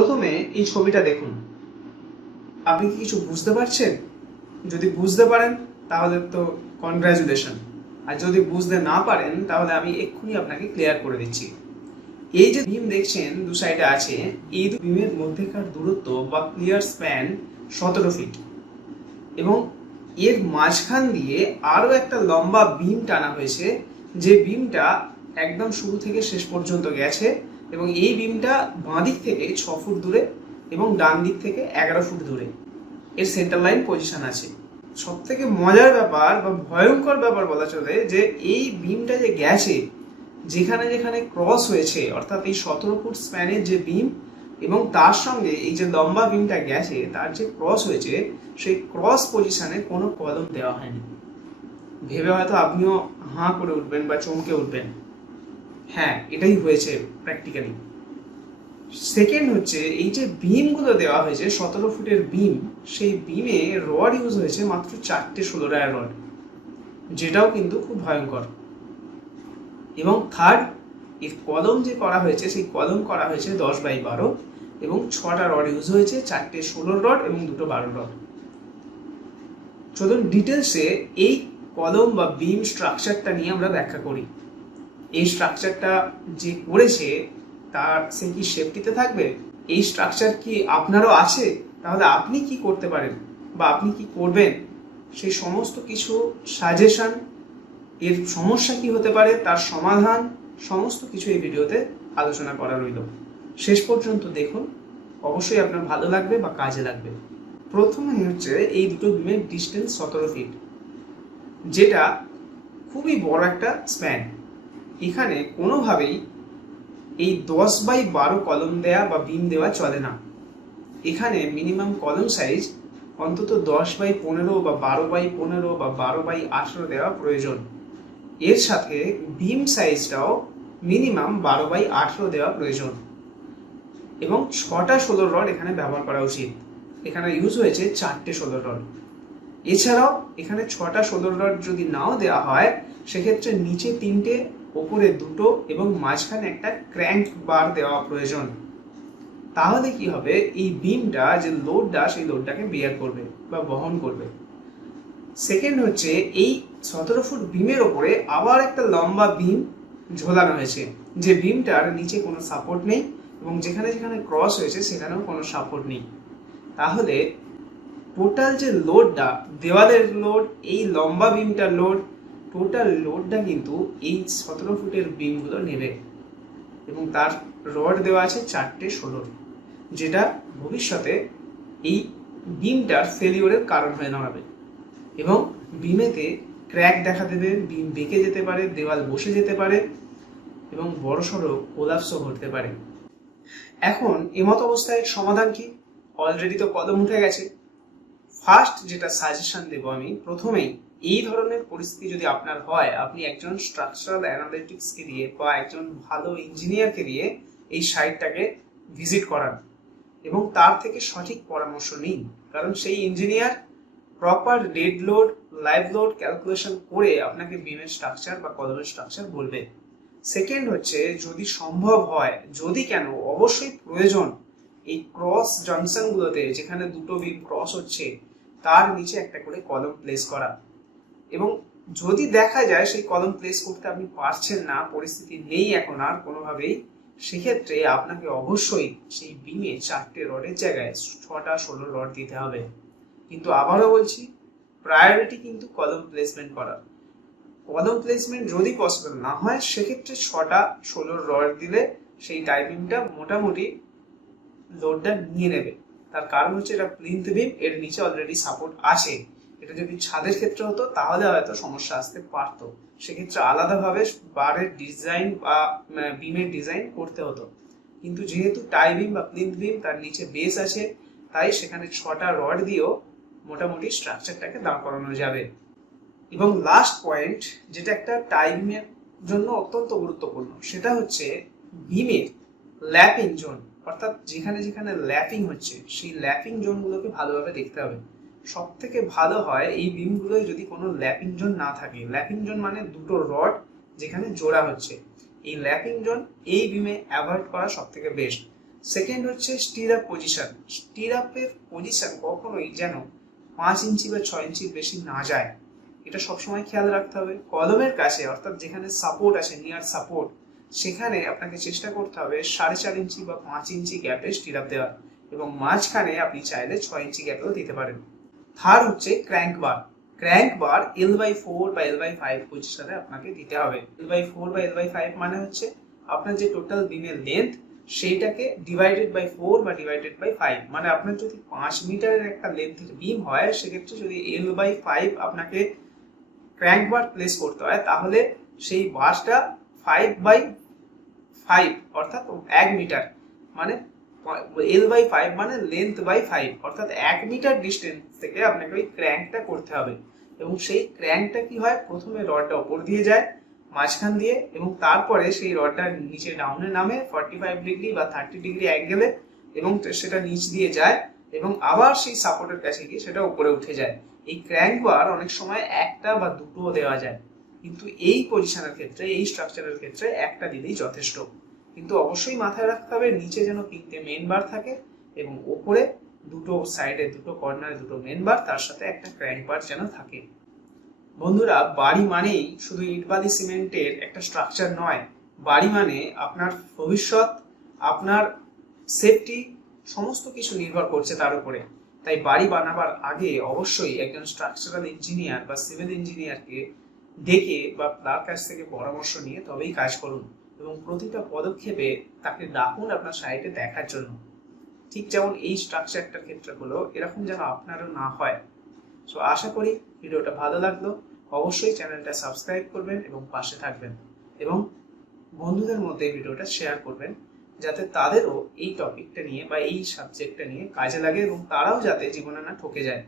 প্রথমে এই ছবিটা দেখুন। আপনি কি কিছু বুঝতে পারছেন? যদি বুঝতে পারেন, তাহলে তো কনগ্রাচুলেশন আর যদি বুঝতে না পারেন, তাহলে আমি এক্ষুনি আপনাকে ক্লিয়ার করে দিচ্ছি। এই যে বিম দেখছেন, দু সাইডে আছে, এই দু বিমের মধ্যেকার দূরত্ব বা ক্লিয়ার স্প্যান সতেরো ফিট এবং এর মাঝখান দিয়ে আরও একটা লম্বা বিম টানা হয়েছে, যে বিমটা একদম শুরু থেকে শেষ পর্যন্ত গেছে এবং এই বিমটা বাঁ দিক থেকে ছ ফুট দূরে এবং ডান দিক থেকে এগারো ফুট দূরে। এর সেন্টার লাইন পজিশন আছে। সব থেকে মজার ব্যাপার বা ভয়ঙ্কর ব্যাপার বলা চলে যে এই বিমটা যে গেছে, যেখানে যেখানে ক্রস হয়েছে, অর্থাৎ এই সতেরো ফুট স্প্যানের যে বিম এবং তার সঙ্গে এই যে লম্বা বিমটা গেছে, তার যে ক্রস হয়েছে, সেই ক্রস পজিশনে কোনো কদম দেওয়া হয়নি। ভেবে হয়তো আপনিও হাঁ করে উঠবেন বা চমকে উঠবেন। হ্যাঁ এটাই হয়েছে প্র্যাকটিক্যালি সেকেন্ড হচ্ছে, এই যে বিমগুলো দেওয়া হয়েছে, সতেরো ফুটের বিম সেই বিমে রড ইউজ হয়েছে মাত্র চারটে ষোলো টায়ার রড যেটাও কিন্তু খুব ভয়ঙ্কর। এবং থার্ড এর কলম যে করা হয়েছে, সেই কলম করা হয়েছে দশ বাই বারো, এবং ছটা রড ইউজ হয়েছে, চারটে ষোলো রড এবং দুটো বারো রড চলুন ডিটেলসে এই কলম বা বিম স্ট্রাকচারটা নিয়ে আমরা ব্যাখ্যা করি। এই স্ট্রাকচারটা যে করেছে, তার সে কি সেফটিতে থাকবে? এই স্ট্রাকচার কি আপনারও আছে? তাহলে আপনি কি করতে পারেন বা আপনি কি করবেন? সেই সমস্ত কিছু সাজেশন এর সমস্যা কি হতে পারে, তার সমাধান, সমস্ত কিছু এই ভিডিওতে আলোচনা করা রইল। শেষ পর্যন্ত দেখুন, অবশ্যই আপনার ভালো লাগবে বা কাজে লাগবে। প্রথমে হচ্ছে এই দুটো বিমের ডিস্টেন্স সতেরো ফিট যেটা খুবই বড় একটা স্প্যান এখানে কোনোভাবেই এই দশ বাই বারো কলম দেয়া বা বিম দেওয়া চলে না। এখানে মিনিমাম কলম সাইজ অন্তত দশ বাই পনেরো বা বারো বাই পনেরো বা বারো বাই আঠেরো দেওয়া প্রয়োজন। এর সাথে বিম সাইজটাও মিনিমাম বারো বাই আঠেরো দেওয়া প্রয়োজন। এবং ছটা ষোলো রড এখানে ব্যবহার করা উচিত। এখানে ইউজ হয়েছে চারটে ষোলো রড। এছাড়াও এখানে ছটা ষোলো রড যদি নাও দেওয়া হয়, সেক্ষেত্রে নিচে তিনটে ওপরে দুটো এবং মাঝখানে একটা ক্র্যাঙ্ক বার দেওয়া প্রয়োজন। তাহলে কি হবে? এই বিমটা যে লোডটা সেই লোডটাকে বেয়ার করবে বা বহন করবে। সেকেন্ড হচ্ছে, এই সতেরো ফুট বিমের ওপরে আবার একটা লম্বা বিম ঝোলানো হয়েছে। যে বিমটার নিচে কোনো সাপোর্ট নেই এবং যেখানে যেখানে ক্রস হয়েছে, সেখানেও কোনো সাপোর্ট নেই। তাহলে টোটাল যে লোডটা দেওয়ালের লোড এই লম্বা বিমটার লোড টোটাল লোডটা কিন্তু এই সতেরো ফুটের বিমগুলো নেবে। এবং তার রড দেওয়া আছে চারটে ষোলোর যেটা ভবিষ্যতে এই বিমটার ফেলিওরের কারণ হয়ে দাঁড়াবে। এবং বিমেতে ক্র্যাক দেখা দেবে বিম বেঁকে যেতে পারে, দেওয়াল বসে যেতে পারে, এবং বড়সড় কোলাপসও ঘটতে পারে। এখন এমত অবস্থায় সমাধান কি? অলরেডি তো কদম উঠে গেছে। ফার্স্ট যেটা সাজেশন দেবো আমি, প্রথমেই এই ধরনের পরিস্থিতি যদি আপনার হয়, আপনি একজন স্ট্রাকচারাল অ্যানালিটিক্সকে দিয়ে বা একজন ভালো ইঞ্জিনিয়ারকে দিয়ে এই সাইটটাকে ভিজিট করান এবং তার থেকে সঠিক পরামর্শ নিন। কারণ সেই engineer proper dead load live load calculation করে আপনাকে বিমের স্ট্রাকচার বা কলমের স্ট্রাকচার বলবে। সেকেন্ড হচ্ছে, যদি সম্ভব হয়, যদি কেন, অবশ্যই প্রয়োজন এই ক্রস জংশনগুলোতে যেখানে দুটো বিম ক্রস হচ্ছে, তার নিচে একটা করে কলম প্লেস করা। এবং যদি দেখা যায় সেই কলম প্লেস করতে আপনি পারছেন না, পরিস্থিতি নেই এখন আর কোনোভাবেই, সেক্ষেত্রে আপনাকে অবশ্যই সেই বিমে চারটে রডের জায়গায় ছটা ষোলো রড দিতে হবে। কিন্তু আবারও বলছি প্রায়োরিটি কিন্তু কলম প্লেসমেন্ট করা কলম প্লেসমেন্ট যদি পসিবল না হয়, সেক্ষেত্রে ছটা ষোলো রড দিলে সেই টাইমিংটা মোটামুটি লোডটা নিয়ে নেবে। তার কারণ হচ্ছে এটা প্লিন্থ বিম এর নিচে অলরেডি সাপোর্ট আছে। এটা যদি ছাদের ক্ষেত্রে হতো, তাহলে হয়তো সমস্যা আসতে পারতো। সেক্ষেত্রে আলাদাভাবে বারের ডিজাইন বা বিমের ডিজাইন করতে হতো। কিন্তু যেহেতু টাই বিম বা প্লিন্থ বিম তার নিচে বেস আছে, তাই সেখানে ছটা রড দিয়েও মোটামুটি স্ট্রাকচারটাকে দাঁড় করানো যাবে। এবং লাস্ট পয়েন্ট, যেটা একটা টাইমের জন্য অত্যন্ত গুরুত্বপূর্ণ, সেটা হচ্ছে বিমের ল্যাপিং জোন। অর্থাৎ যেখানে যেখানে ল্যাপিং হচ্ছে, সেই ল্যাপিং জোনগুলোকে ভালোভাবে দেখতে হবে। সব থেকে ভালো হয় এই বিমগুলোয় যদি কোনো ল্যাপিং জোন না থাকে। ল্যাপিং জোন মানে দুটো রড যেখানে জোড়া হচ্ছে। এই ল্যাপিং জোন এই বিমে অ্যাভয়েড করা সব থেকে বেস্ট। সেকেন্ড হচ্ছে স্টির আপ পজিশন। স্টির আপের পজিশন কখনোই যেন পাঁচ ইঞ্চি বা ছয় ইঞ্চির বেশি না যায়। এটা সবসময় খেয়াল রাখতে হবে। কলমের কাছে, অর্থাৎ যেখানে সাপোর্ট আছে নিয়ার সাপোর্ট সেখানে আপনাকে চেষ্টা করতে হবে সাড়ে চার ইঞ্চি বা পাঁচ ইঞ্চি গ্যাপে স্টির আপ দেওয়ার। এবং মাঝখানে আপনি চাইলে ছয় ইঞ্চি গ্যাপেও দিতে পারেন। থার্ড হচ্ছে crank bar crank bar L by four বা এল বাই ফাইভ পজিশনে আপনাকে দিতে হবে। এল বাই ফোর বা এল বাই ফাইভ মানে হচ্ছে আপনার যে টোটাল দিনের লেন্থ সেইটাকে ডিভাইডেড বাই ফোর বা ডিভাইডেড বাই ফাইভ মানে আপনার যদি পাঁচ মিটারের একটা লেন্থের বিম হয়, সেক্ষেত্রে যদি এল বাই ফাইভ আপনাকে ক্র্যাঙ্ক বার প্লেস করতে হয়, তাহলে সেই বাসটা ফাইভ বাই ফাইভ অর্থাৎ এক মিটার। মানে এল বাই ফাইভ মানে লেন্থ বাই ফাইভ অর্থাৎ এক মিটার ডিস্টেন্স থেকে আপনাকে ওই ক্র্যাঙ্কটা করতে হবে। এবং সেই ক্র্যাঙ্কটা কি হয়? প্রথমে রডটা ওপর দিয়ে যায়, মাঝখান দিয়ে, এবং তারপরে সেই রডটা নিচে ডাউনে নামে ফর্টি ফাইভ ডিগ্রি বা থার্টি ডিগ্রি অ্যাঙ্গেলে এবং সেটা নিচ দিয়ে যায়, এবং আবার সেই সাপোর্টের কাছে গিয়ে সেটা উপরে উঠে যায়। এই ক্র্যাঙ্ক বার অনেক সময় একটা বা দুটো দেওয়া যায়। কিন্তু এই পজিশনের ক্ষেত্রে, এই স্ট্রাকচারের ক্ষেত্রে একটা দিলেই যথেষ্ট। কিন্তু অবশ্যই মাথায় রাখতে হবে, নিচে যেন তিনটে মেন বার থাকে এবং ওপরে দুটো সাইডে দুটো কর্নারে দুটো মেন বার তার সাথে একটা ক্র্যাঙ্ক বার যেন থাকে। বন্ধুরা, বাড়ি মানেই শুধু ইটবালি সিমেন্টের একটা স্ট্রাকচার নয়। বাড়ি মানে আপনার ভবিষ্যৎ, আপনার সেফটি সমস্ত কিছু নির্ভর করছে তার উপরে। তাই বাড়ি বানাবার আগে অবশ্যই একজন স্ট্রাকচারাল ইঞ্জিনিয়ার বা সিভিল ইঞ্জিনিয়ারকে ডেকে বা তার কাছ থেকে পরামর্শ নিয়ে তবেই কাজ করুন। এবং প্রতিটা পদক্ষেপে তাকে ডাকুন আপনার সাইটে দেখার জন্য। ঠিক যেমন এই স্ট্রাকচারটার ক্ষেত্রে হলো এরকম যেন আপনারও না হয়। সো আশা করি ভিডিওটা ভালো লাগল। অবশ্যই চ্যানেলটা সাবস্ক্রাইব করবেন এবং পাশে থাকবেন। এবং বন্ধুদের মধ্যে ভিডিওটা শেয়ার করবেন, যাতে তাদেরও এই টপিকটা নিয়ে বা এই সাবজেক্টটা নিয়ে কাজে লাগে এবং তারাও যাতে জীবনে না ঠকে যায়।